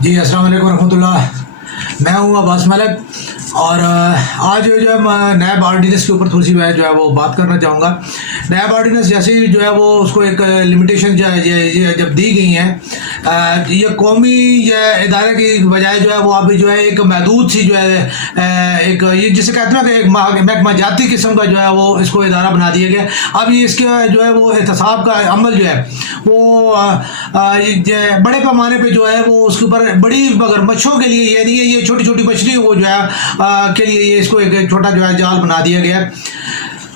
جی السلام علیکم ورحمۃ اللہ. میں ہوں عباس ملک اور آج جو ہے میں نیب آرڈیننس کے اوپر تھوڑی سی میں جو ہے وہ بات کرنا چاہوں گا. نیب آرڈیننس جیسے ہی جو ہے وہ اس کو ایک لمیٹیشن جب دی گئی ہیں, یہ قومی ادارے کی بجائے جو ہے وہ ابھی جو ہے ایک محدود سی جو ہے ایک یہ جسے کہتے ہیں کہ ایک محکمہ جاتی قسم کا جو ہے وہ اس کو ادارہ بنا دیا گیا. اب یہ اس کے جو ہے وہ احتساب کا عمل جو ہے وہ بڑے پیمانے پہ جو ہے وہ اس کے اوپر بڑی مگرمچھوں کے لیے یعنی یہ چھوٹی چھوٹی مچھلیوں کو جو ہے کے لیے یہ اس کو ایک چھوٹا جو ہے جال بنا دیا گیا.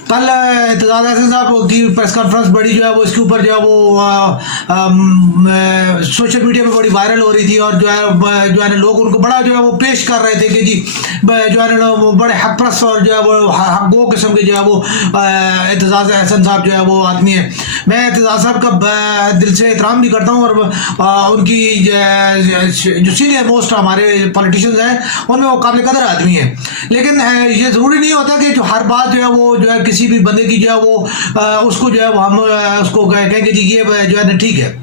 کل اعتزاز احسن صاحب کی پریس کانفرنس بڑی جو ہے وہ اس کے اوپر جو ہے وہ سوشل میڈیا پہ بڑی وائرل ہو رہی تھی اور جو ہے لوگ ان کو بڑا جو ہے وہ پیش کر رہے تھے کہ جی جو ہے نا وہ بڑے حق پرست اور جو ہے وہ حق گو قسم کے جو ہے وہ اعتزاز احسن صاحب جو ہے وہ آدمی ہیں. میں اعتزاز صاحب کا دل سے احترام بھی کرتا ہوں اور ان کی جو سینئر موسٹ ہمارے پولیٹیشینز ہیں ان میں وہ قابل قدر آدمی ہیں, لیکن یہ ضروری نہیں ہوتا کہ جو ہر بات جو ہے وہ جو ہے کسی بھی بندے کی جو ہے وہ اس کو جو ہے وہ ہم اس کو کہیں گے جی یہ جو ہے نا ٹھیک ہے.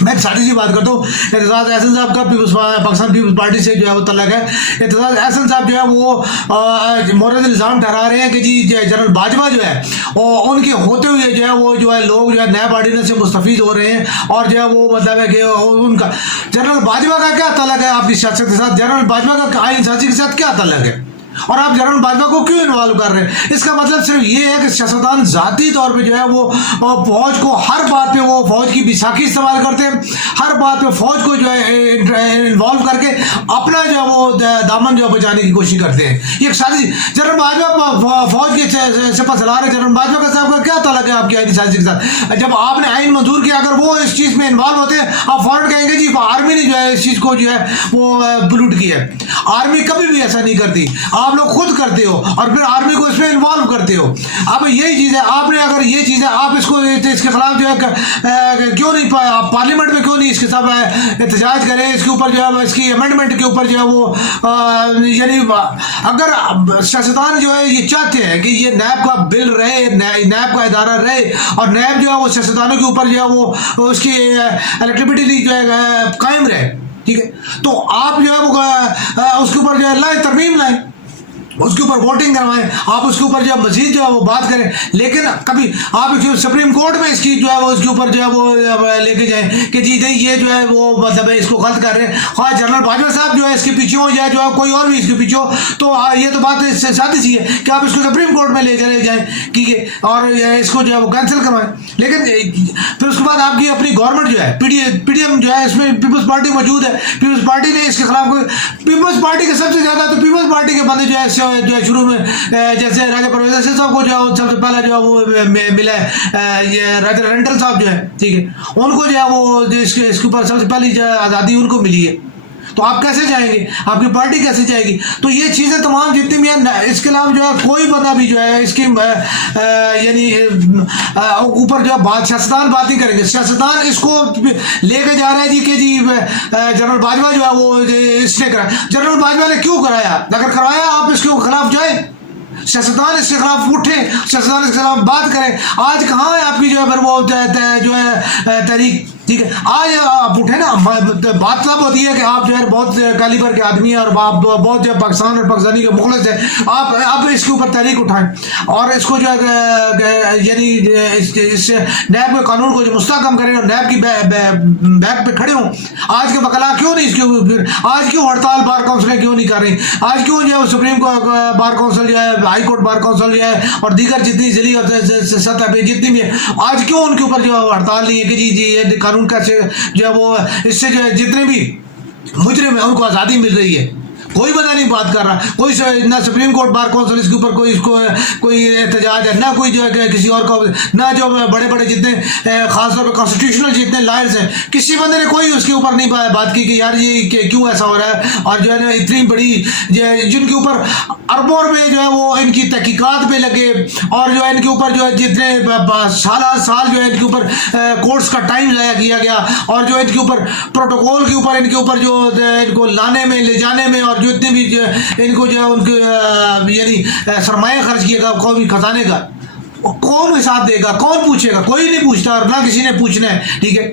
میں ایک سادی سی بات کرتا ہوں. اعتزاز احسن صاحب کا پاکستان پیپلز پارٹی سے جو ہے وہ تعلق ہے. اعتزاز احسن صاحب جو ہے وہ مورد الزام ٹھہرا رہے ہیں کہ جی جنرل باجوہ جو ہے ان کے ہوتے ہوئے جو ہے وہ جو ہے لوگ جو ہے نیب آرڈیننس سے مستفید ہو رہے ہیں اور جو ہے وہ مطلب ہے کہ ان کا جنرل باجوہ کا کیا تعلق ہے آپ کی سیاست کے ساتھ, جنرل باجوہ کا آئین سازی کے ساتھ کیا تعلق ہے اور آپ جنرل باجوہ کو کیوں انوالو کر رہے ہیں؟ اس کا مطلب صرف یہ ہے کہ سیاستدان ذاتی طور پہ جو ہے وہ فوج کو ہر بات پہ وہ فوج کی بیساکھی استعمال کرتے ہیں, ہر بات پہ فوج کو جو ہے انوالو کر کے اپنا جو ہے وہ دامن جو ہے بچانے کی کوشش کرتے ہیں. یہ ایک سازش. جنرل باجوہ فوج کے سپہ سالار ہے, جنرل باجوہ کا صاحب کا کیا تعلق ہے آپ کی آئینی سازش کے ساتھ؟ جب آپ نے آئین منظور کیا اگر وہ اس چیز میں انوالو ہوتے ہیں آپ فوراً کہیں گے جی آرمی نے جو ہے اس چیز کو جو ہے وہ پلوٹ کیا ہے. آرمی کبھی بھی ایسا نہیں کرتی, آپ لوگ خود کرتے ہو اور پھر آرمی کو اس میں انوالو کرتے ہو. اب یہی چیز ہے, آپ نے اگر یہ چیز ہے آپ اس کو اس کے خلاف جو ہے کیوں نہیں پارلیمنٹ میں کیوں نہیں اس کے ساتھ احتجاج کریں, اس کے اوپر جو ہے اس کی امینڈمنٹ کے اوپر جو ہے وہ یعنی اگر سیاستدان جو ہے یہ چاہتے ہیں کہ یہ نیب کا بل رہے, نیب کا ادارہ رہے اور نیب جو ہے وہ سیاستدانوں کے اوپر جو ہے وہ اس کی الیکٹیبلٹی جو ہے قائم رہے, ٹھیک ہے, تو آپ جو ہے وہ اس کے اوپر جو ہے لائیں ترمیم لائیں, اس کے اوپر ووٹنگ کروائیں, آپ اس کے اوپر جو ہے مزید جو ہے وہ بات کریں. لیکن کبھی آپ سپریم کورٹ میں اس کی جو ہے وہ اس کے اوپر جو ہے وہ لے کے جائیں کہ جی یہ جو ہے وہ مطلب اس کو غلط کر رہے ہیں, خواہ جنرل باجوہ صاحب جو ہے اس کے پیچھے ہو جائے جو ہے کوئی اور بھی اس کے پیچھے ہو, تو یہ تو بات اس سے سادی سی ہے کہ آپ اس کو سپریم کورٹ میں لے چلے جائیں ٹھیک ہے اور اس کو جو ہے وہ کینسل کروائیں. لیکن پھر اس کے بعد آپ کی اپنی گورنمنٹ جو ہے پی ڈی ایم جو ہے اس میں پیپلز پارٹی موجود ہے, پیپلز پارٹی نے اس کے خلاف پیپلز پارٹی کے سب سے زیادہ تو پیپلز پارٹی کے بندے جو ہے شروع میں جیسے راجہ پرویز احسن صاحب کو جو ہے سب سے پہلا جو ہے وہ ملا ہے یہ راجہ رینٹل صاحب جو ہے ٹھیک ہے, ان کو جو ہے وہ اس کے اوپر سب سے پہلی جو آزادی ان کو ملی ہے. تو آپ کیسے جائیں گے, آپ کی پارٹی کیسے جائے گی؟ تو یہ چیزیں تمام جتنی بھی ہیں, اس کے علاوہ جو ہے کوئی بندہ بھی جو ہے اس کی یعنی اوپر جو ہے سیاستدان بات نہیں کریں گے. سیاستدان اس کو لے کے جا رہا ہے جی کہ جی جنرل باجوہ جو ہے وہ اس نے کرایا. جنرل باجوہ نے کیوں کرایا؟ اگر کرایا آپ اس کے خلاف جائیں, سیاستدان اس کے خلاف اٹھیں, سیاستدان اس کے خلاف بات کریں. آج کہاں ہے آپ کی جو ہے پھر وہ جو ہے تحریک, ٹھیک ہے, آج آپ اٹھے نا. بات تب ہوتی ہے کہ آپ جو ہے بہت کیلیبر کے آدمی ہیں اور آپ بہت جو پاکستان اور پاکستانی کے مخلص ہیں, آپ اس کے اوپر تحریک اٹھائیں اور اس کو جو ہے یعنی اس نیب کے قانون کو جو مستحکم کریں اور نیب کی بیک پہ کھڑے ہوں. آج کے وکلاء کیوں نہیں اس کے آج کیوں ہڑتال بار کونسلیں کیوں نہیں کر رہی؟ آج کیوں جو ہے سپریم بار کونسل جو ہے, ہائی کورٹ بار کونسل جو ہے اور دیگر جتنی ضلعی سطح پہ جتنی بھی ہے, آج کیوں ان کے اوپر جو ہے ہڑتال نہیں ہے کہ جی یہ قانون کیسے جو ہے وہ اس سے جو ہے جتنے بھی مجرم ہیں ان کو آزادی مل رہی ہے؟ کوئی بندہ نہیں بات کر رہا, کوئی نہ سپریم کورٹ بار کونسل اس کے اوپر کوئی اس کو کوئی احتجاج ہے, نہ کوئی جو ہے کسی اور کو, نہ جو بڑے بڑے جتنے خاص طور پہ کانسٹیٹیوشنل جتنے لائرز ہیں, کسی بندے نے کوئی اس کے اوپر نہیں بات کی کہ یار یہ کیوں ایسا ہو رہا ہے. اور جو ہے نا اتنی بڑی جن کے اوپر اربوں روپے جو ہے وہ ان کی تحقیقات پہ لگے اور جو ہے ان کے اوپر جو ہے جتنے سال جو ہے ان کے اوپر کورٹس کا ٹائم ضائع کیا گیا اور جو ان کے اوپر پروٹوکول کے اوپر ان کے اوپر جو ان کو لانے میں لے جانے میں اور جو اتنے بھی ان کو جو ہے ان کے یعنی سرمایہ خرچ کیے گا قومی خزانے کا, کون حساب دے گا, کون پوچھے گا؟ کوئی نہیں پوچھتا اور نہ کسی نے پوچھنا ہے, ٹھیک ہے.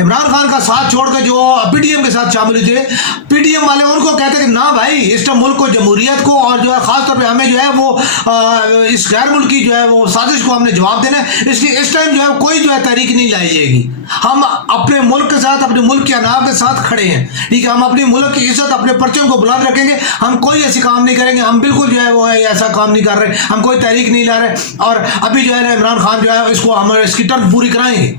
عمران خان کا ساتھ چھوڑ کر جو پی ٹی ایم کے ساتھ شامل ہوئے تھے، پی ٹی ایم والے ان کو کہتے ہیں کہ نہ بھائی اس ٹائم ملک کو، جمہوریت کو، اور جو ہے خاص طور پہ ہمیں جو ہے وہ اس غیر ملکی جو ہے وہ سازش کو ہم نے جواب دینا ہے، اس لیے اس ٹائم جو ہے کوئی جو ہے تحریک نہیں لائی جائے گی، ہم اپنے ملک کے ساتھ، اپنے ملک کے اناب کے ساتھ کھڑے ہیں، ٹھیک ہے، ہم اپنی ملک کی عزت، اپنے پرچم کو بلند رکھیں گے، ہم کوئی ایسی کام نہیں کریں گے، ہم بالکل جو ہے وہ ایسا کام نہیں کر رہے، ہم کوئی تحریک نہیں لا رہے، اور ابھی جو ہے نا عمران خان جو ہے اس کو ہم اس کی ٹرم پوری کرائیں گے،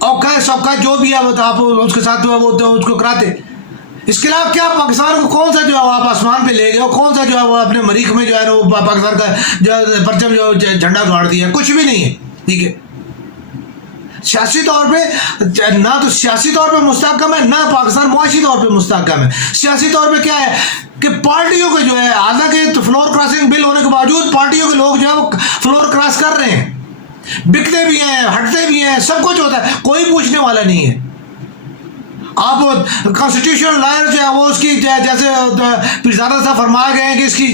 اور سب کا جو بھی ہے وہ آپ اس کے ساتھ جو ہے وہ اس کو کراتے۔ اس کے علاوہ کیا پاکستان کو کون سا جو ہے آپ آسمان پہ لے گئے ہو، کون سا جو ہے وہ اپنے مریخ میں جو ہے وہ پاکستان کا جو پرچم جو جھنڈا گاڑ دیا، کچھ بھی نہیں ہے، ٹھیک ہے۔ سیاسی طور پہ نہ تو سیاسی طور پہ مستحکم ہے، نہ پاکستان معاشی طور پہ مستحکم ہے۔ سیاسی طور پہ کیا ہے کہ پارٹیوں کے جو ہے، حالانکہ فلور کراسنگ بل ہونے کے باوجود پارٹیوں کے لوگ جو ہے وہ فلور کراس کر رہے ہیں، بکتے بھی ہیں، ہٹتے بھی ہیں، سب کچھ ہوتا ہے، کوئی پوچھنے والا نہیں ہے۔ آپ کانسٹیٹیوشنل لائر جو ہے وہ اس کی جیسے پیرزادہ صاحب فرمایا گئے ہیں کہ اس کی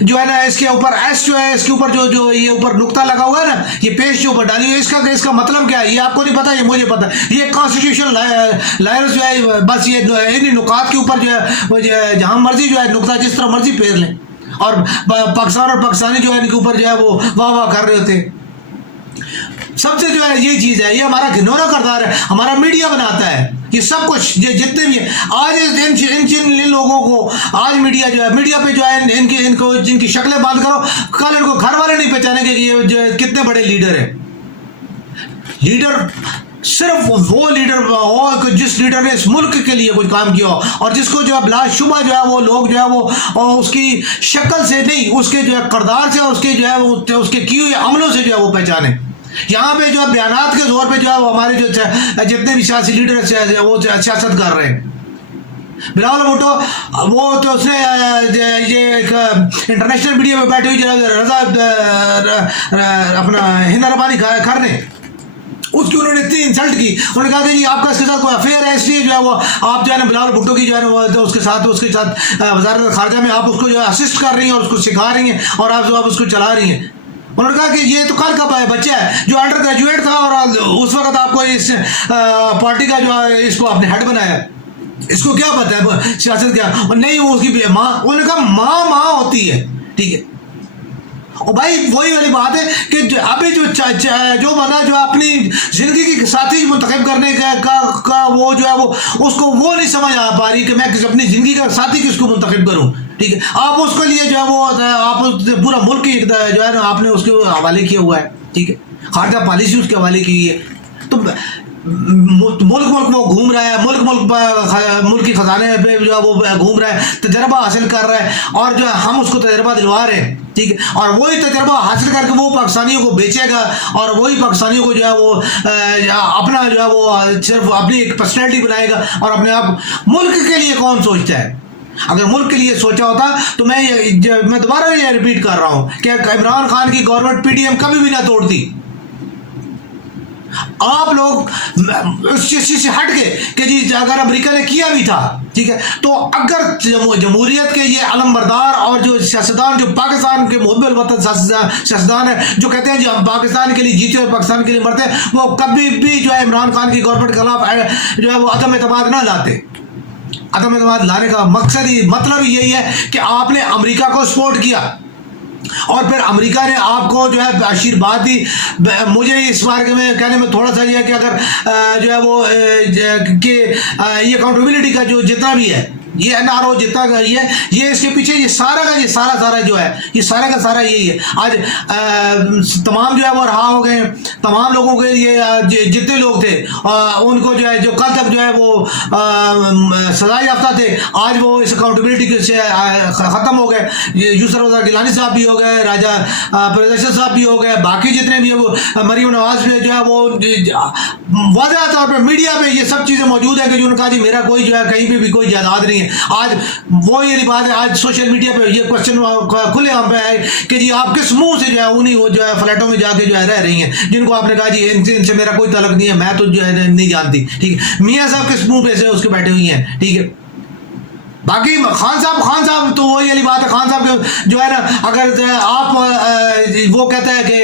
جو ہے نا اس کے اوپر ایس جو ہے، اس کے اوپر جو یہ اوپر نقطہ لگا ہوا ہے نا، یہ پیش جو اوپر ڈالی ہوئی ہے، اس کا مطلب کیا ہے یہ آپ کو نہیں پتا، یہ مجھے پتا ہے۔ یہ کانسٹیٹیوشنل لائر جو ہے بس یہ انہی نکات کے اوپر جو ہے جہاں مرضی جو ہے نقطہ جس طرح مرضی پھیر لیں، اور پاکستان اور پاکستانی جو ہے ان کے اوپر جو ہے وہ واہ واہ کر رہے ہوتے ہیں۔ سب سے جو ہے یہ چیز ہے، یہ ہمارا گھنورا کردار ہے، ہمارا میڈیا بناتا ہے یہ سب کچھ، یہ جتنے بھی ہیں آج ان لوگوں کو آج میڈیا جو ہے، میڈیا پہ جو ہے ان کی شکلیں بند کرو، کل ان کو گھر والے نہیں پہچانے گے کہ یہ جو کتنے بڑے لیڈر ہیں۔ لیڈر صرف وہ لیڈر ہو جس لیڈر نے اس ملک کے لیے کچھ کام کیا ہو، اور جس کو جو ہے بلا شبہ جو ہے وہ لوگ جو ہے وہ اس کی شکل سے نہیں، اس کے جو ہے کردار سے، اس کے جو ہے اس کے کیے ہوئے عملوں سے جو ہے وہ پہچانے۔ یہاں پہ جو ہے بیانات کے زور پہ جو ہے وہ ہمارے جو جتنے بھی سیاسی لیڈر وہ سیاست کر رہے ہیں۔ بلاول بھٹو وہ تو اس نے یہ ایک انٹرنیشنل میڈیا پہ بیٹھی ہوئی جو رضا اپنا ہند ربانی کھر نے اس کی انہوں نے اتنی انسلٹ کی، انہوں نے کہا کہ جی آپ کا اس کے ساتھ کوئی افیئر ہے، اس لیے جو ہے وہ آپ جو ہے نا بلاول بھٹو کی جو ہے نا اس کے ساتھ وزارت خارجہ میں آپ اس کو جو ہے اسسٹ کر رہی ہیں اور اس کو سکھا رہی ہیں اور آپ اس کو چلا رہی ہیں۔ انہوں نے کہا کہ یہ تو کل کا بچہ ہے جو انڈر گریجویٹ تھا اور اس وقت آپ کو اس پارٹی کا جو ہے اس کو آپ نے ہیڈ بنایا، اس کو کیا پتہ ہے سیاست کیا، اور نہیں وہ اس کی ماں، انہوں نے کہا ماں ہوتی ہے، ٹھیک ہے۔ اور بھائی وہی والی بات ہے کہ ابھی جو بنا جو اپنی زندگی کی ساتھی منتخب کرنے کا وہ جو ہے وہ اس کو وہ نہیں سمجھ آ پا رہی کہ میں اپنی زندگی کا ساتھی کس کو منتخب کروں، ٹھیک ہے۔ آپ اس کے لیے جو ہے وہ آپ پورا ملک کی جو ہے نا آپ نے اس کے حوالے کیا ہوا ہے، ٹھیک ہے، خارجہ پالیسی اس کے حوالے کی ہوئی ہے، تو ملک وہ گھوم رہا ہے، ملک کی خزانے پہ جو ہے وہ گھوم رہا ہے، تجربہ حاصل کر رہا ہے، اور جو ہے ہم اس کو تجربہ دلوا رہے ہیں، ٹھیک ہے، اور وہی تجربہ حاصل کر کے وہ پاکستانیوں کو بیچے گا، اور وہی پاکستانیوں کو جو ہے وہ اپنا جو ہے وہ صرف اپنی ایک پرسنالٹی بنائے گا، اور اپنے آپ ملک کے لیے کون سوچتا ہے؟ اگر ملک کے لیے سوچا ہوتا تو میں دوبارہ یہ ریپیٹ کر رہا ہوں کہ عمران خان کی گورنمنٹ پی ڈی ایم کبھی بھی نہ توڑتی۔ آپ لوگ اس چیز سے ہٹ گئے کہ جی اگر امریکہ نے کیا بھی تھا، ٹھیک ہے، تو اگر جمہوریت کے یہ علم بردار اور جو سیاستدان جو پاکستان کے محب الوطن سیاستدان ہیں جو کہتے ہیں جی ہم پاکستان کے لیے جیتے اور پاکستان کے لیے مرتے ہیں، وہ کبھی بھی جو ہے عمران خان کی گورنمنٹ کے خلاف جو ہے وہ عدم اعتماد نہ لاتے۔ عدم اعتماد لانے کا مطلب یہی ہے کہ آپ نے امریکہ کو سپورٹ کیا، اور پھر امریکہ نے آپ کو جو ہے آشیرواد دی۔ مجھے اس بارے میں کہنے میں تھوڑا سا یہ ہے کہ اگر جو ہے وہ کہ یہ اکاؤنٹیبلٹی کا جو جتنا بھی ہے، یہ این آر او جتنا کا یہ اس کے پیچھے یہ سارا جو ہے یہ سارا کا سارا یہی ہے۔ آج تمام جو ہے وہ رہا ہو گئے، تمام لوگوں کے یہ جتنے لوگ تھے ان کو جو ہے جو کل تک جو ہے وہ سزا یافتہ تھے، آج وہ اس اکاؤنٹیبلٹی سے ختم ہو گئے۔ یوسف رضا گیلانی صاحب بھی ہو گئے، راجہ پردیشر صاحب بھی ہو گئے، باقی جتنے بھی وہ مریم نواز بھی جو ہے وہ واضح طور پہ میڈیا پہ یہ سب چیزیں موجود ہیں کہ جو نے کہا جی میرا کوئی جو ہے کہیں بھی کوئی جائیداد نہیں ہے۔ آج وہ یہ بات ہے، آج سوشل میڈیا پہ یہ کوشچن کھلے عام پہ ہے کہ جی آپ کس منہ سے جو ہے انہیں وہ جو ہے فلیٹوں میں جا کے جو ہے رہ رہی ہیں جن کو آپ نے کہا جی ان سے میرا کوئی تعلق نہیں ہے، میں تو جو ہے نہیں جانتی، ٹھیک ہے۔ میاں صاحب کس منہ پہ سے اس کے بیٹھے ہوئی ہیں، ٹھیک ہے۔ باقی خان صاحب تو وہی والی بات ہے. خان صاحب کے جو ہے نا, اگر آپ وہ کہتے ہیں کہ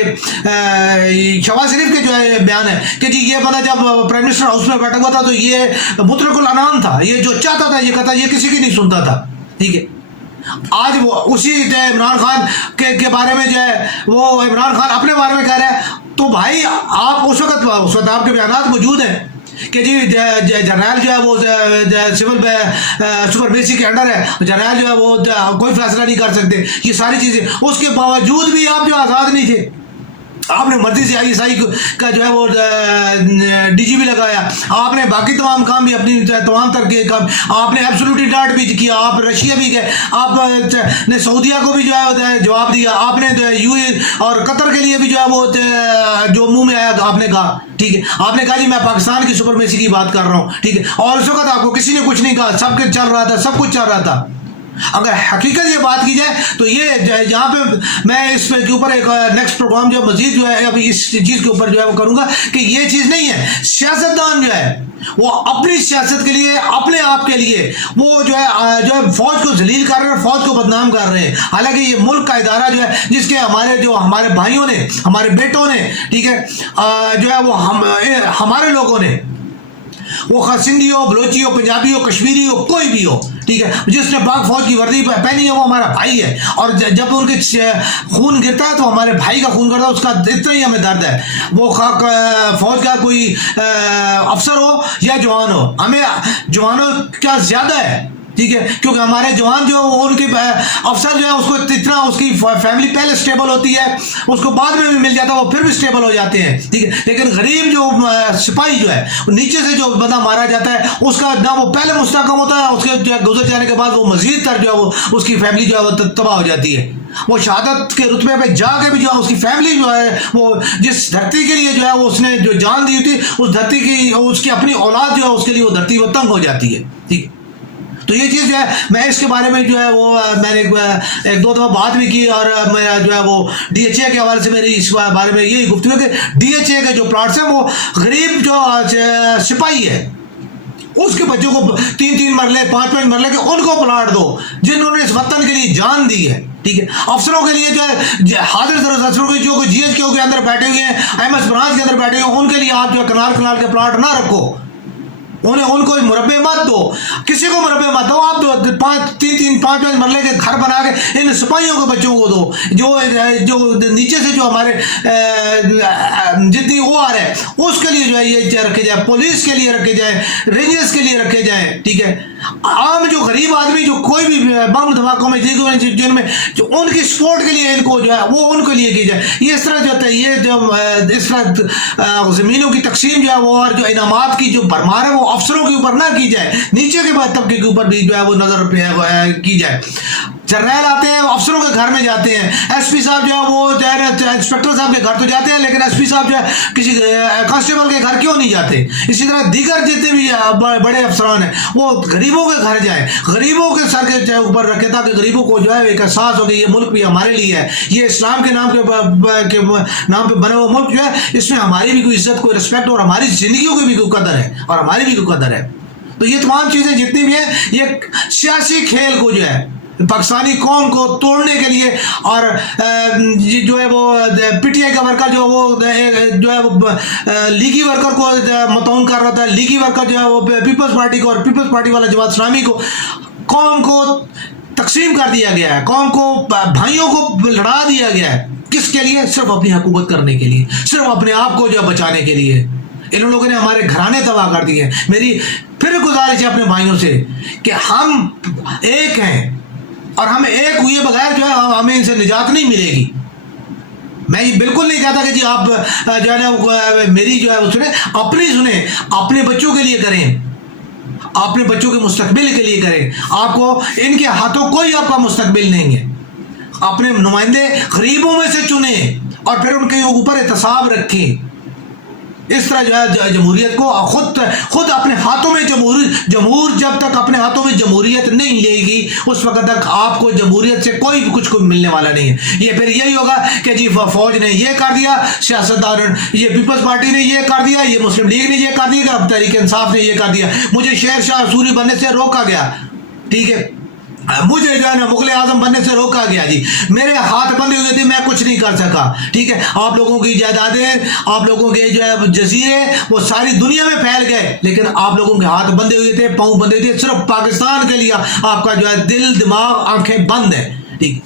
شہباز شریف کے جو ہے بیان ہے کہ جی یہ بندہ جب پرائم منسٹر ہاؤس میں بیٹھا ہوا تھا تو یہ مطلق العنان تھا, یہ جو چاہتا تھا یہ کہتا, یہ کسی کی نہیں سنتا تھا. ٹھیک ہے, آج وہ اسی جو ہے عمران خان کے بارے میں جو ہے وہ عمران خان اپنے بارے میں کہہ رہے ہیں. تو بھائی آپ اس وقت آپ کے بیانات موجود ہیں کہ جی جرنیل جو ہے وہ سول سپرمیسی کے انڈر ہے, جرنیل جو ہے وہ کوئی فیصلہ نہیں کر سکتے, یہ ساری چیزیں. اس کے باوجود بھی آپ جو آزاد نہیں تھے, آپ نے مرضی سے ISI کا جو ہے وہ DGP لگایا, آپ نے باقی تمام کام بھی اپنی تمام طرح کے کام, آپ نے ایبسولوٹلی ڈاٹ بھی کیا, آپ رشیا بھی گئے, آپ نے سعودیہ کو بھی جو ہے جواب دیا, آپ نے UAE اور قطر کے لیے بھی جو ہے وہ جو منہ میں آیا آپ نے کہا. ٹھیک ہے, آپ نے کہا جی میں پاکستان کی سپرمیسی کی بات کر رہا ہوں. ٹھیک ہے, اور اس وقت آپ کو کسی نے کچھ نہیں کہا, سب کچھ چل رہا تھا, سب کچھ چل رہا تھا. اگر حقیقت یہ بات کی جائے تو یہ یہاں پہ میں اس کے اوپر ایک نیکسٹ پروگرام جو مزید جو ہے ابھی اس چیز کے اوپر جو ہے وہ کروں گا کہ یہ چیز نہیں ہے. سیاستدان جو ہے وہ اپنی سیاست کے لیے, اپنے آپ کے لیے وہ جو ہے فوج کو ذلیل کر رہے ہیں, فوج کو بدنام کر رہے ہیں. حالانکہ یہ ملک کا ادارہ جو ہے جس کے ہمارے بھائیوں نے, ہمارے بیٹوں نے, ٹھیک ہے, جو ہے وہ ہمارے لوگوں نے, وہ سندھی ہو, بلوچی ہو, پنجابی ہو, کشمیری ہو, کوئی بھی ہو, ٹھیک ہے, جس نے پاک فوج کی وردی پہنی ہے وہ ہمارا بھائی ہے. اور جب ان کے خون گرتا ہے تو ہمارے بھائی کا خون گرتا ہے, اس کا اتنا ہی ہمیں درد ہے. وہ فوج کا کوئی افسر ہو یا جوان ہو, ہمیں جوانوں کا زیادہ ہے. ٹھیک ہے, کیونکہ ہمارے جوان جو ان کے افسر جو ہے اس کو اتنا, اس کی فیملی پہلے سٹیبل ہوتی ہے, اس کو بعد میں بھی مل جاتا ہے, وہ پھر بھی سٹیبل ہو جاتے ہیں. ٹھیک ہے, لیکن غریب جو سپاہی جو ہے نیچے سے جو بندہ مارا جاتا ہے اس کا نہ وہ پہلے مستحکم ہوتا ہے, اس کے گزر جانے کے بعد وہ مزید تر جو ہے وہ اس کی فیملی جو ہے وہ تباہ ہو جاتی ہے. وہ شہادت کے رتبے پہ جا کے بھی جو ہے اس کی فیملی جو ہے وہ جس دھرتی کے لیے جو ہے وہ اس نے جو جان دی تھی, اس دھرتی کی, اس کی اپنی اولاد جو ہے اس کے لیے وہ دھرتی وہ تنگ ہو جاتی ہے. ٹھیک, تو یہ چیز جو ہے میں اس کے بارے میں جو ہے وہ میں نے ایک دو دفعہ بات بھی کی, اور میرا جو ہے وہ DHA کے حوالے سے میری اس بارے میں یہی گفتگو کہ DHA کے جو پلاٹس ہیں وہ غریب جو سپاہی ہے اس کے بچوں کو 3 مرلے 5 مرلے کے ان کو پلاٹ دو جنہوں نے اس وطن کے لیے جان دی ہے. ٹھیک ہے, افسروں کے لیے جو ہے حاضر ضرورت افسروں کے جو GHQ کے اندر بیٹھے ہوئے ہیں, MS برانچ کے اندر بیٹھے ہوئے ہیں, ان کے لیے آپ جو ہے کنال کے پلاٹ نہ رکھو, ان کو مربع مت دو, کسی کو مربع مت دو, آپ 5 مرلے کے گھر بنا کے ان سپاہیوں کے بچوں کو دو, جو نیچے سے جو ہمارے جتنی وہ آ رہے ہیں اس کے لیے جو ہے یہ رکھے جائے, پولیس کے لیے رکھے جائیں, رینجرز کے لیے رکھے جائیں. ٹھیک ہے, عام جو غریب آدمی جو کوئی بھی بم دھماکوں میں جن میں جو ان کی سپورٹ کے لیے ان کو جو ہے وہ ان کے لیے کی جائے. یہ اس طرح جو ہے یہ جو اس طرح زمینوں کی تقسیم جو ہے وہ, اور جو انعامات کی جو بھرمار ہے وہ افسروں کے اوپر نہ کی جائے, نیچے کے بعد طبقے کے اوپر بھی جو ہے وہ نظر کی جائے. جرنیل آتے ہیں افسروں کے گھر میں جاتے ہیں, SP صاحب جو ہے وہ انسپیکٹر صاحب کے گھر تو جاتے ہیں, لیکن SP صاحب جو ہے کسی کانسٹیبل کے گھر کیوں نہیں جاتے. اسی طرح دیگر جتنے بھی بڑے افسران ہیں وہ غریبوں کے گھر جائیں, غریبوں کے سر کے اوپر رکھے, تاکہ غریبوں کو جو ہے ایک احساس ہو کہ یہ ملک بھی ہمارے لیے ہے, یہ اسلام کے نام پہ بنے ہوئے ملک جو ہے اس میں ہماری بھی کوئی عزت, کوئی رسپیکٹ, اور ہماری زندگیوں کی بھی کوئی قدر ہے, اور ہماری بھی کوئی قدر ہے. تو یہ تمام چیزیں جتنی بھی ہیں یہ سیاسی کھیل کو جو ہے پاکستانی قوم کو توڑنے کے لیے, اور جو ہے وہ PTI کا ورکر جو ہے وہ لیگی ورکر کو متعاون کر رہا تھا, لیگی ورکر جو ہے وہ پیپلز پارٹی کو, اور پیپلز پارٹی والا جماعت اسلامی کو, قوم کو تقسیم کر دیا گیا ہے, قوم کو بھائیوں کو لڑا دیا گیا ہے. کس کے لیے؟ صرف اپنی حکومت کرنے کے لیے, صرف اپنے آپ کو جو ہے بچانے کے لیے. ان لوگوں نے ہمارے گھرانے تباہ کر دیے. میری پھر گزارش ہے اپنے بھائیوں سے کہ ہم ایک ہیں, اور ہم ایک ہوئے بغیر جو ہے ہمیں ان سے نجات نہیں ملے گی. میں یہ بالکل نہیں کہتا کہ جی آپ جو ہے نا میری جو ہے وہ سنیں, اپنی سنیں, اپنے بچوں کے لیے کریں, اپنے بچوں کے مستقبل کے لیے کریں. آپ کو ان کے ہاتھوں کوئی آپ کا مستقبل نہیں ہے. اپنے نمائندے غریبوں میں سے چنیں اور پھر ان کے اوپر احتساب رکھیں. اس طرح جو ہے جمہوریت کو خود اپنے ہاتھوں میں جمہور جب تک اپنے ہاتھوں میں جمہوریت نہیں لے گی اس وقت تک آپ کو جمہوریت سے کوئی بھی کچھ ملنے والا نہیں ہے. یہ پھر یہی ہوگا کہ جی فوج نے یہ کر دیا, سیاستدان یہ پیپلز پارٹی نے یہ کر دیا, یہ مسلم لیگ نے یہ کر دیا, اب تحریک انصاف نے یہ کر دیا, مجھے شیر شاہ سوری بننے سے روکا گیا. ٹھیک ہے. مجھے جو ہے نا مغل اعظم بننے سے روکا گیا جی. میرے ہاتھ بندھے ہوئے تھے, میں کچھ نہیں کر سکا. ٹھیک ہے, آپ لوگوں کی جائیدادیں, آپ لوگوں کے جو ہے جزیرے وہ ساری دنیا میں پھیل گئے, لیکن آپ لوگوں کے ہاتھ بندھے ہوئے تھے, پاؤں بندھے ہوئے تھے, صرف پاکستان کے لیے آپ کا جو ہے دل, دماغ, آنکھیں بند ہے. ٹھیک.